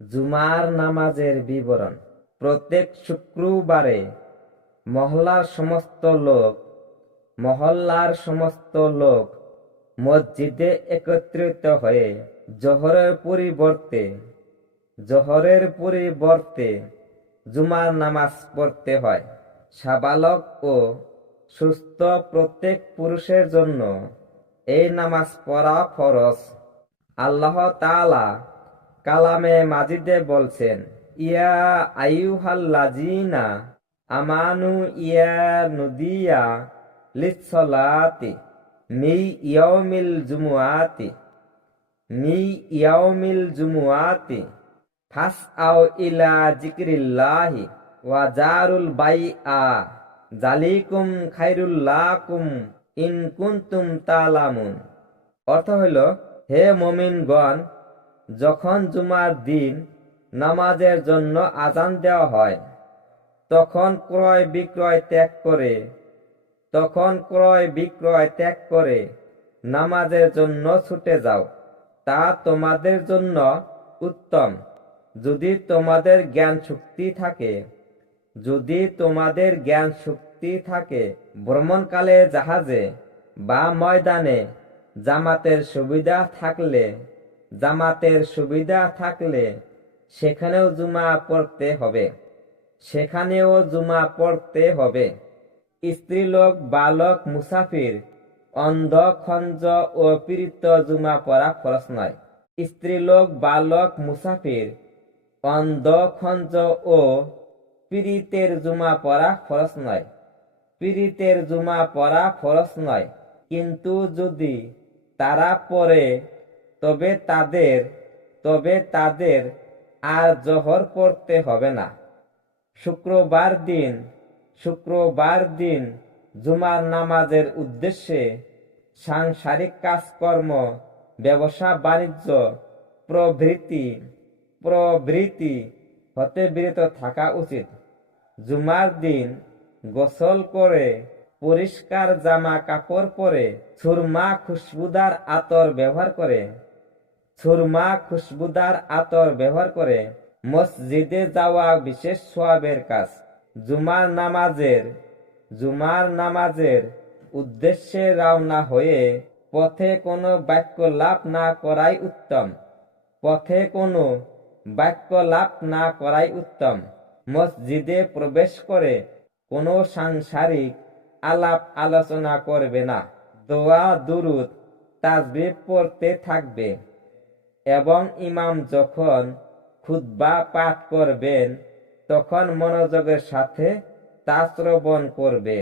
জুমার নামাজের বিবরণ। প্রত্যেক শুক্রবারে মহল্লার সমস্ত লোক মসজিদে একত্রিত হয়ে জোহরের পরিবর্তে জুমার নামাজ পড়তে হয়। সাবালক ও সুস্থ প্রত্যেক পুরুষের জন্য এই নামাজ পড়া ফরজ। আল্লাহ তাআলা কালামে মাজিদে বলছেন, ইয়া আইয়ুহাল্লাযীনা আমানু ইয়া নুদিয়া লিসসালাতি মিন জুমুআতি ফাসআউ ইলা যিকরিল্লাহি ওয়া জারুল বাইআ যালিকুম খায়রুল লাকুম ইন কুনতুম তা'লামুন। অর্থ হইল, হে মুমিনগণ, যখন জুমার দিন নামাজের জন্য আযান দেওয়া হয় তখন ক্রয় বিক্রয় ত্যাগ করে নামাজের জন্য ছুটে যাও, তা তোমাদের জন্য উত্তম যদি তোমাদের জ্ঞান শক্তি থাকে। ভ্রমণকালে জাহাজে বা ময়দানে জামাতের সুবিধা থাকলে সেখানেও জুমা পড়তে হবে। স্ত্রীলোক, বালক, মুসাফির, অন্ধ, খঞ্জ ও পীড়িত জুমা পড়া ফরজ নয়। স্ত্রীলোক, বালক, মুসাফির, অন্ধ, খঞ্জ ও পীড়িতের জুমা পড়া ফরজ নয়। কিন্তু যদি তারা পড়ে তবে তাদের আর জোহর পড়তে হবে না। শুক্রবার দিন জুমার নামাজের উদ্দেশ্যে সাংসারিক কাজকর্ম, ব্যবসা বাণিজ্য প্রভৃতি হতে বিরত থাকা উচিত। জুমার দিন গোসল করে পরিষ্কার জামা কাপড় পরে সুরমা খুশবুদার আতর ব্যবহার করে মসজিদে যাওয়া বিশেষ সওয়াবের কাজ। জুমার নামাজের উদ্দেশ্যে রওনা হয়ে পথে কোনো বাক্য লাপ না করাই উত্তম। মসজিদে প্রবেশ করে কোনো সাংসারিক আলাপ আলোচনা করবে না। দোয়া, দুরূদ, তাসবিহ পড়তে থাকবে এবং ইমাম যখন খুতবা পাঠ করবেন তখন মনোযোগের সাথে তা শ্রবণ করবে।